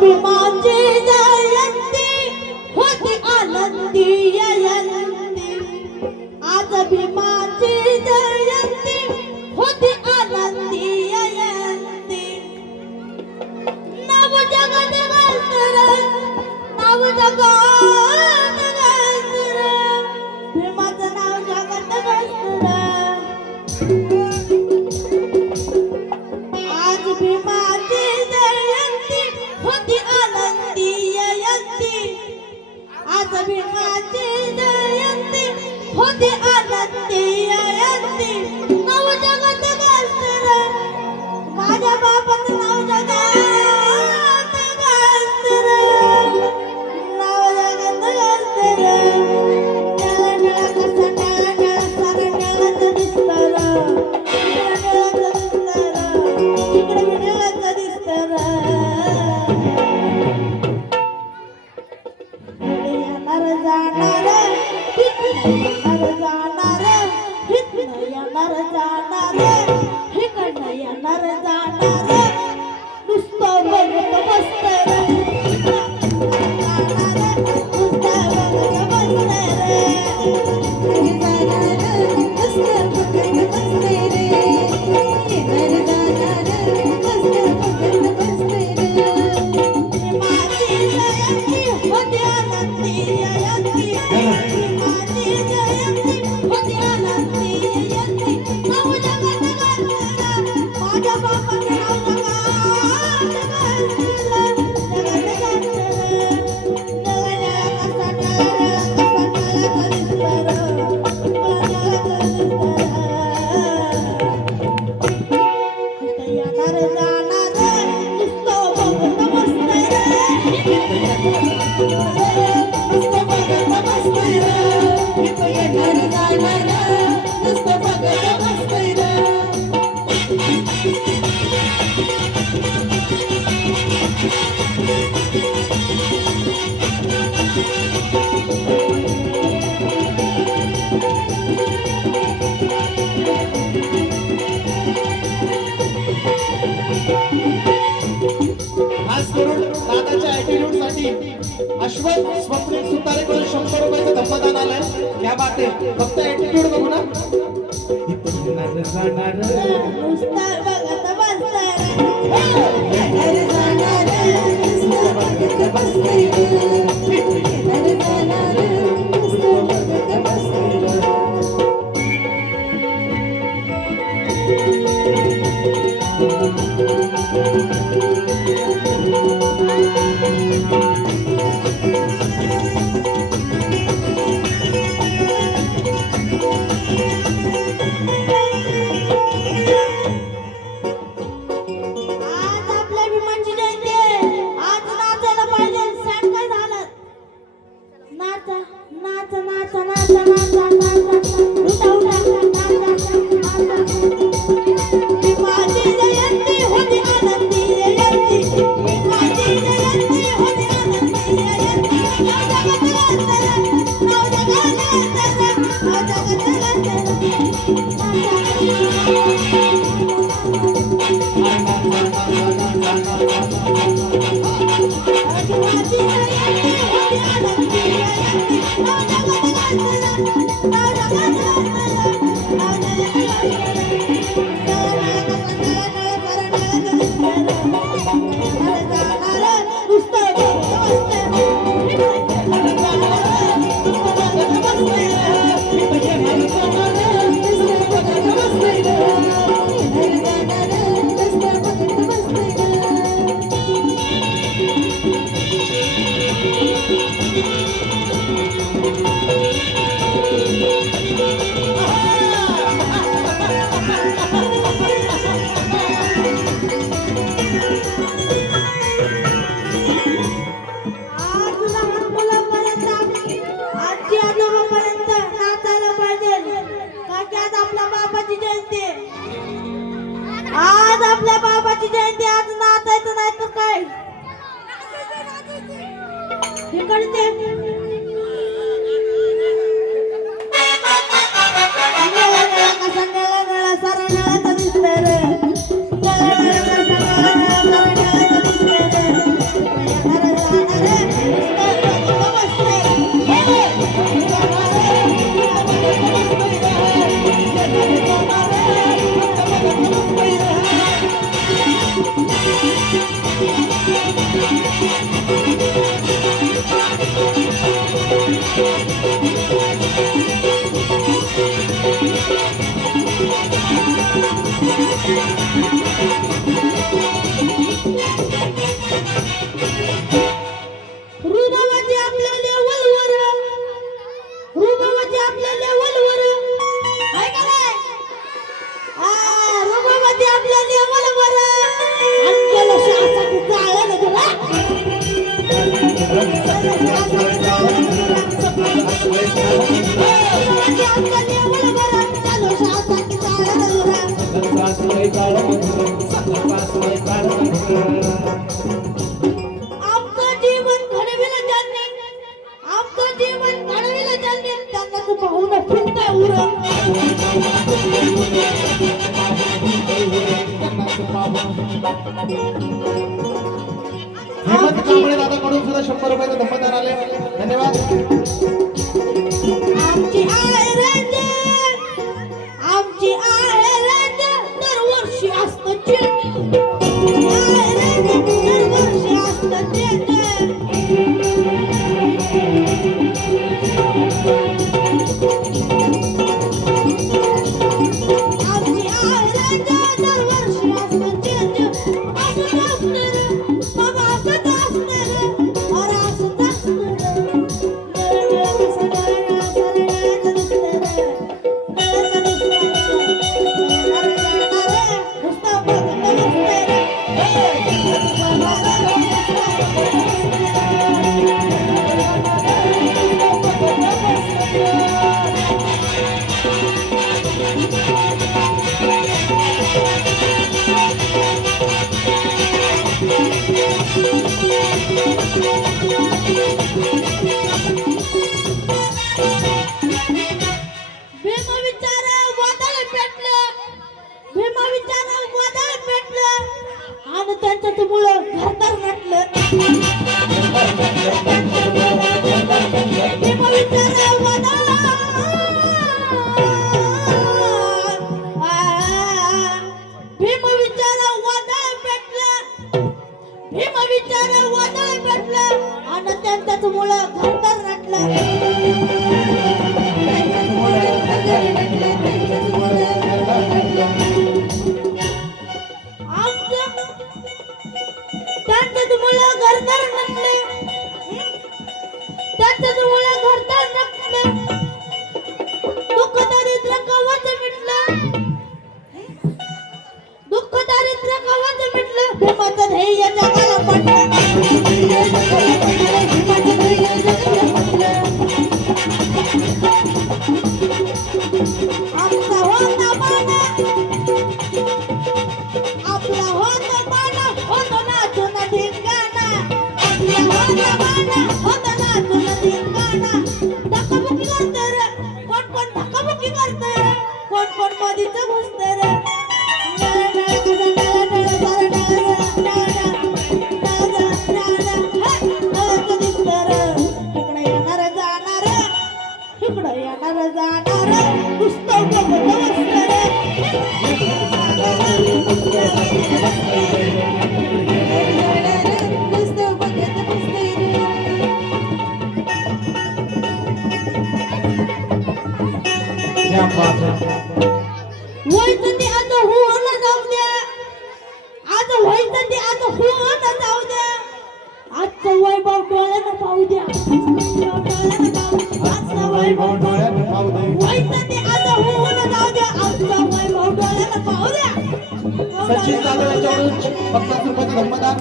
भीमाची जयंती होती आनंदी जयंती आज भीमाची जयंती होती आनंदी जयंती नाव जगत गाजर नाव जगत गाजर भीमाचं नाव जगत गाजर आज भीमाची जयंती होती आनंदी जयंती आज भीमाची जयंती होती आनंदी जयंती नाव जगत गाजर माझ्या बापाचं नाव जगत गाजर नाव जगत गाजर निळा निळा कसा निळा निळा सारा निळाचं दिसतं इकडे निळाचं दिसतं येणार जाणार येणार जाणार इकडनं येणार जाणार नुसतं बघत बसतं अश्वथ स्वप्नील सुतारेकडून 100 रुपयाचं धप्पादान आलंय या बाटे फक्त ऍटिट्यूड बघू ना इथं जाणार नुसतं बघत आज आपल्या बाबाची जयंती आज नाचायचं नाही तर काय इकडचे कसा नळा सारा नळाचा दिसतंय रे रुबाबाची आपल्या लेवलवर रुबाबाची आपल्या लेवलवर आहे का नाही रुबाबाची आपल्या लेवलवर अंकेला शासाठी जाळलं तुला रुबाबाची आपल्या लेवलवर चालू शासाठी जाळलं आमचं जीवन घडविलं ज्यांनी आमचं जीवन घडविलं ज्यांनी त्यांना तू पाहून फिरता उरं हेमंत कांबळे दादाकडून सुद्धा 100 रुपयाचं धम्मदान आले धन्यवाद आमची आहे रंज दरवर्षी असतं चेंज दरवर्षी असतं चेंज आमची आहे रंज दरवर्षी असतं चेंज असंच असणार बाबा असंच असणार अरे असंच आणि त्यांच्यामुळं घरदार म्हटलं भीम विचार वादळ पेटलं आणि त्यांच्यामुळं घरदार म्हटलं त्यांच्यामुळं घरदार म्हटलं त्यांच्यामुळं घरदार म्हटलं दुःख दारिद्र्य कवच मिटलं दुःख दारिद्र्य कवच मिटलं भीमाचं ध्येय जगाला पडलं भीमाचं ध्येय जगाला पडलं आमचा होता माना आपला होता माना होतो नाचून धिंगाणा आपला होता माना होतो नाचून धिंगाणा धक्काबुक्की करते रे कोण धक्काबुक्की करते रे कोण मधीच घुसते रे इकडं येणार जाणार पुस्तक व्हायचं ते आता होऊन जाऊ द्या आता व्हायचं ते आता होऊन जाऊ द्या आजचं वैभव डोळ्यानं पाहू द्या आजचं वैभव डोळ्यानं पाहू द्या व्हायचं ते आता होऊन जाऊ द्या आजचं वैभव डोळ्यानं पाहू द्या सचिन जाधव यांच्याकडून 50 रुपयाचं धम्मदान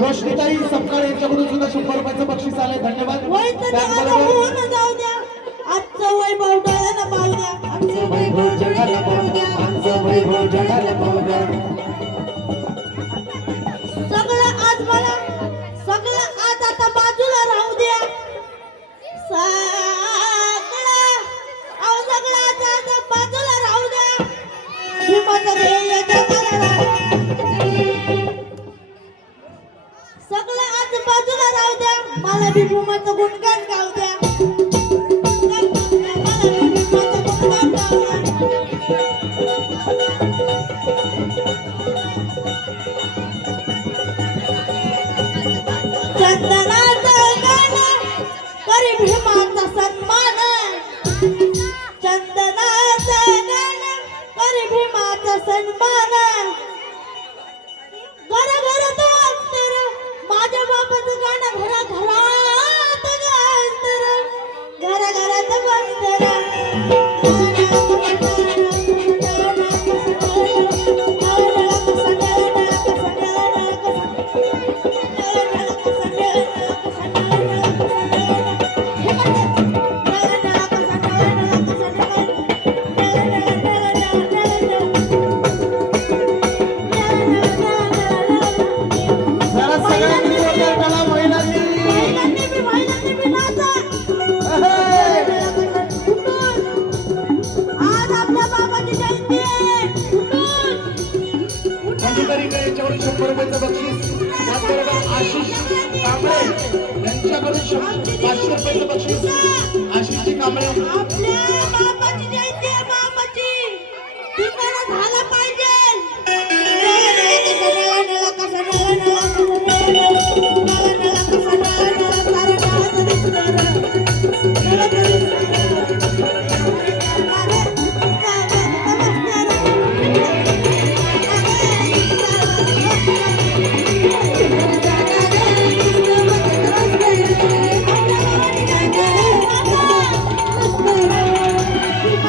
रोशनीताई सपकाळ यांच्याकडून सुद्धा 100 रुपयाचं बक्षीस आले धन्यवाद व्हायचं ते आता होऊन जाऊ द्या आजचं वैभव डोळ्यानं पाहू द्या आजचं वैभव जगाला पाहू द्या आजचं वैभव जगाला पाहू द्या सगळं आज मला सगळं आज आता बाजूला राहू द्या सगळं आज बाजूला राहू द्या भीमाचं ध्येय जगाला सगळं आज बाजूला राहू द्या मला बी भीमाचं गुणगान गाऊ द्या मला बी भीमाचं गुणगान गाऊ द्या चंदनाचं गाणं करी भीमाचा सन्मान चंदनाचं गाणं करी भीमाचा सन्मान घर घरात वाजते रे माझ्या बापाचं गाणं घरा घरात गाजते रे घर घरात वाजते रे जरा सगळ्यांनी जोरदार टाळा महिलांनी. आज आपल्या बाबाची जयंती आहे. अधिकारीकडे याच्याकडून 100 रुपयाचं बक्षीस त्याचबरोबर आशिष कांबळे यांच्याकडून 500 रुपयाचं बक्षीस आशिषजी कांबळे. आपल्या बाबाची जयंती आहे बाबाची ठिकाणं झाला पाहिजे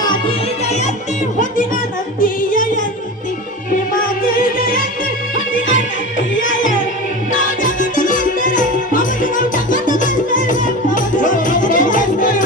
जयंती होती आनंदी जयंती भीमाची जयंती होती आनंदी जयंती नाव जगत गाजते रे बाबाचं नाव जगत गाजते रे बाबाचं नाव जगत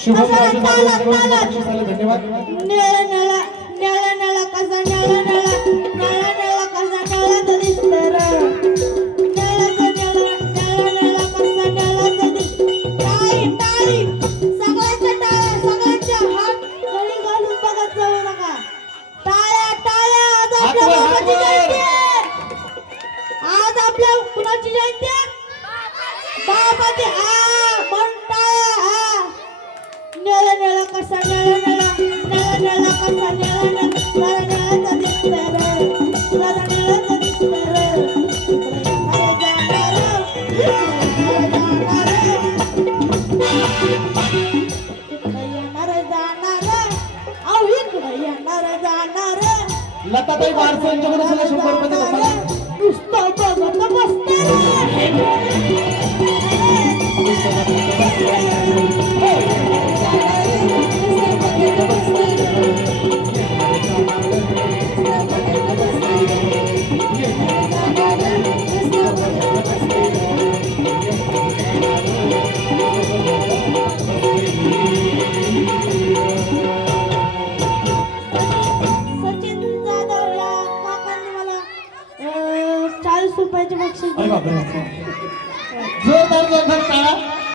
शुभम राजू धन्यवाद. नळ नळ नळ नळ कसा नळ नळ नळ नळ कसा नळाचं दिसतं र नळाचं नळ नळ नळ कसा नळाचं दिसतं टाळी टाळी सगळ्यांच्या टाळ्या सगळ्यांच्या हात गळी घालून बघत जाऊ नका टाळ्या टाळ्या आज आपल्या बाबाची जयंती आहे. आज आपल्या कुणाची जयंती आहे बाबाची हा मन टाळ्या हा नळ नळ कसा नळ नळ नळ नळ कसा नळ नळ नळ नळाचं दिसतं रे नळ नळाचं दिसतं रे लताताई बारसे यांच्याकडून सुद्धा 100 रुपयाचं बक्षीस. नुसतं बघत बसते सचिन जाधव या काकांनी मला 40 रुपयाचे बक्षीस अरे दिले. बापरे. जोरदार जोरदार टाळा.